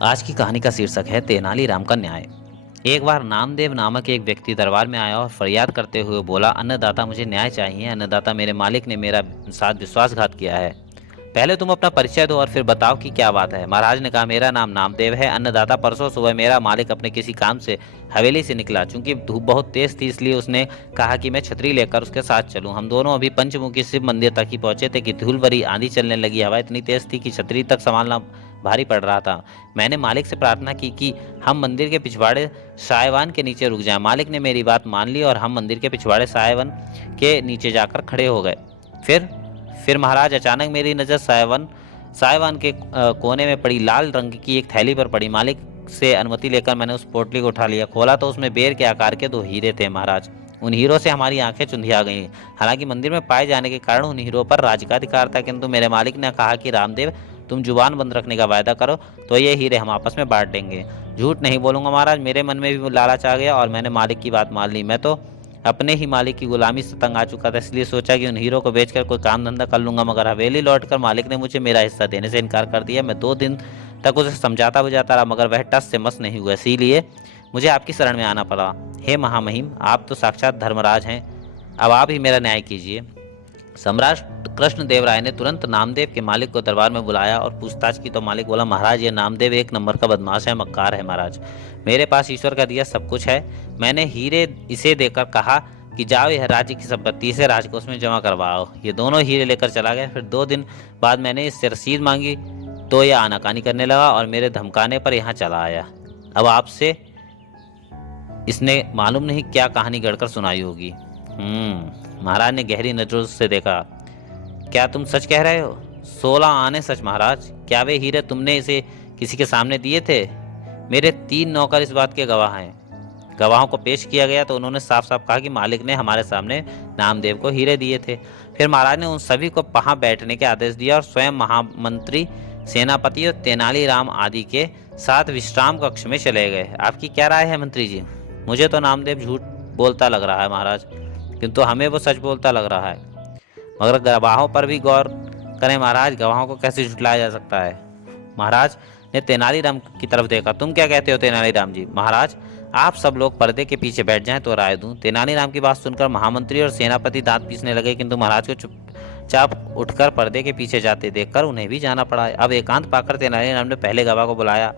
आज की कहानी का शीर्षक है तेनालीराम का न्याय। एक बार नामदेव नामक एक व्यक्ति दरबार में आया और फरियाद करते हुए बोला, अन्नदाता मुझे न्याय चाहिए। अन्नदाता, मेरे मालिक ने मेरा साथ विश्वासघात किया है। पहले तुम अपना परिचय दो और फिर बताओ कि क्या बात है। महाराज ने कहा, मेरा नाम नामदेव है। अन्नदाता, परसों सुबह मेरा मालिक अपने किसी काम से हवेली से निकला। चूंकि धूप बहुत तेज थी इसलिए उसने कहा कि मैं छतरी लेकर उसके साथ चलूं। हम दोनों अभी पंचमुखी शिव मंदिर तक ही पहुंचे थे कि धूल भरी आंधी चलने लगी। हवा इतनी तेज थी कि छतरी तक संभालना भारी पड़ रहा था। मैंने मालिक से प्रार्थना की कि हम मंदिर के पिछवाड़े सायवान के नीचे रुक जाएं। मालिक ने मेरी बात मान ली और हम मंदिर के पिछवाड़े सायवन के नीचे जाकर खड़े हो गए। फिर महाराज, अचानक मेरी नज़र सायवान के कोने में पड़ी लाल रंग की एक थैली पर पड़ी। मालिक से अनुमति लेकर मैंने उस पोटली को उठा लिया। खोला तो उसमें बेर के आकार के 2 हीरे थे। महाराज, उन हीरों से हमारी आंखें चुंधिया गईं। हालांकि मंदिर में पाए जाने के कारण उन हीरों पर राज का अधिकार था, किंतु मेरे मालिक ने कहा कि रामदेव, तुम जुबान बंद रखने का वायदा करो तो ये हीरे हम आपस में बांट देंगे। झूठ नहीं बोलूंगा महाराज, मेरे मन में भी लालच आ गया और मैंने मालिक की बात मान ली। मैं तो अपने ही मालिक की गुलामी से तंग आ चुका था, इसलिए सोचा कि उन हीरो को बेचकर कोई काम धंधा कर लूंगा। मगर हवेली लौटकर मालिक ने मुझे मेरा हिस्सा देने से इनकार कर दिया। मैं 2 दिन तक उसे समझाता बुझाता रहा, मगर वह टस से मस नहीं हुआ। इसीलिए मुझे आपकी शरण में आना पड़ा। हे महामहिम, आप तो साक्षात धर्मराज हैं, अब आप ही मेरा न्याय कीजिए। सम्राट कृष्णदेव राय ने तुरंत नामदेव के मालिक को दरबार में बुलाया और पूछताछ की तो मालिक बोला, महाराज, ये नामदेव एक नंबर का बदमाश है, मक्कार है। महाराज, मेरे पास ईश्वर का दिया सब कुछ है। मैंने हीरे इसे देकर कहा कि जाओ यह राज्य की संपत्ति से राजकोष में जमा करवाओ। ये दोनों हीरे लेकर चला गया। फिर 2 दिन बाद मैंने इससे रसीद मांगी तो यह आनाकानी करने लगा और मेरे धमकाने पर यहाँ चला आया। अब आपसे इसने मालूम नहीं क्या कहानी गढ़कर सुनाई होगी। महाराज ने गहरी नजरों से देखा। क्या तुम सच कह रहे हो? 16 आने सच महाराज। क्या वे हीरे तुमने इसे किसी के सामने दिए थे? मेरे 3 नौकर इस बात के गवाह हैं। गवाहों को पेश किया गया तो उन्होंने साफ साफ कहा कि मालिक ने हमारे सामने नामदेव को हीरे दिए थे। फिर महाराज ने उन सभी को वहां बैठने के आदेश दिया और स्वयं महामंत्री, सेनापति और तेनालीराम आदि के साथ विश्राम कक्ष में चले गए। आपकी क्या राय है मंत्री जी? मुझे तो नामदेव झूठ बोलता लग रहा है महाराज, किंतु हमें वो सच बोलता लग रहा है। मगर गवाहों पर भी गौर करें महाराज, गवाहों को कैसे झुठलाया जा सकता है? महाराज ने तेनालीराम की तरफ देखा। तुम क्या कहते हो तेनालीराम जी? महाराज, आप सब लोग पर्दे के पीछे बैठ जाएं तो राय दूं। तेनालीराम की बात सुनकर महामंत्री और सेनापति दांत पीसने लगे, किंतु महाराज को चुपचाप उठकर पर्दे के पीछे जाते देखकर उन्हें भी जाना पड़ा। अब एकांत पाकर तेनालीराम ने पहले गवाह को बुलाया।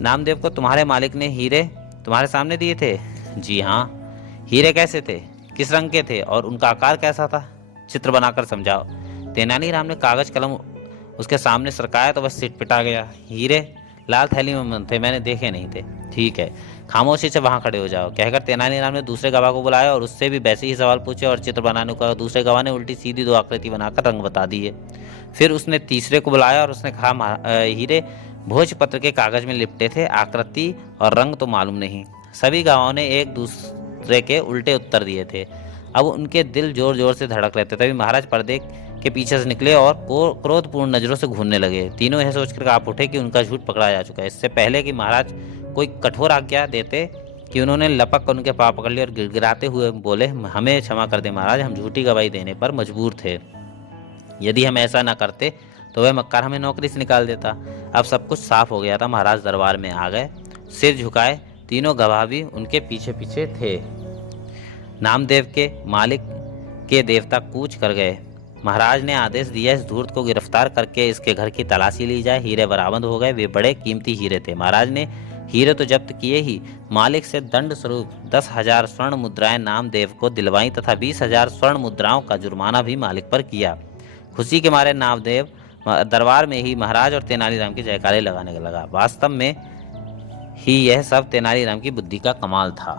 नामदेव को तुम्हारे मालिक ने हीरे तुम्हारे सामने दिए थे? जी हाँ। हीरे कैसे थे, किस रंग के थे और उनका आकार कैसा था? चित्र बनाकर समझाओ। तेनालीराम ने कागज कलम उसके सामने सरकाया तो वह सिटपिटा गया। हीरे लाल थैली में बंद थे, मैंने देखे नहीं थे। ठीक है, खामोशी से वहां खड़े हो जाओ, कहकर तेनालीराम ने दूसरे गवाह को बुलाया और उससे भी वैसे ही सवाल पूछे और चित्र बनाने को कहा। दूसरे गवाह ने उल्टी सीधी 2 आकृति बनाकर रंग बता दिए। फिर उसने तीसरे को बुलाया और उसने कहा, हीरे भोजपत्र के कागज में लिपटे थे, आकृति और रंग तो मालूम नहीं। सभी गवाहों ने एक दूसरे के उल्टे उत्तर दिए थे। अब उनके दिल जोर जोर से धड़क रहे थे। तभी महाराज पर्दे के पीछे से निकले और क्रोधपूर्ण नजरों से घूरने लगे। तीनों यह सोचकर कांप उठे कि उनका झूठ पकड़ा जा चुका है। इससे पहले कि महाराज कोई कठोर आज्ञा देते कि उन्होंने लपक कर उनके पाँव पकड़ लिए और गिड़गिड़ाते हुए बोले, हमें क्षमा कर दे महाराज, हम झूठी गवाही देने पर मजबूर थे। यदि हम ऐसा न करते तो वह मक्कार हमें नौकरी से निकाल देता। अब सब कुछ साफ हो गया था। महाराज दरबार में आ गए, सिर झुकाए। तीनों गवाह भी उनके पीछे पीछे थे। नामदेव के मालिक के देवता कूच कर गए। महाराज ने आदेश दिया, इस धूर्त को गिरफ्तार करके इसके घर की तलाशी ली जाए। हीरे बरामद हो गए। वे बड़े कीमती हीरे थे। महाराज ने हीरे तो जब्त किए ही, मालिक से दंड स्वरूप 10,000 स्वर्ण मुद्राएं नामदेव को दिलवाई तथा 20,000 स्वर्ण मुद्राओं का जुर्माना भी मालिक पर किया। खुशी के मारे नामदेव दरबार में ही महाराज और तेनालीराम की जयकारे लगाने लगा। वास्तव में ही यह सब तेनालीराम की बुद्धि का कमाल था।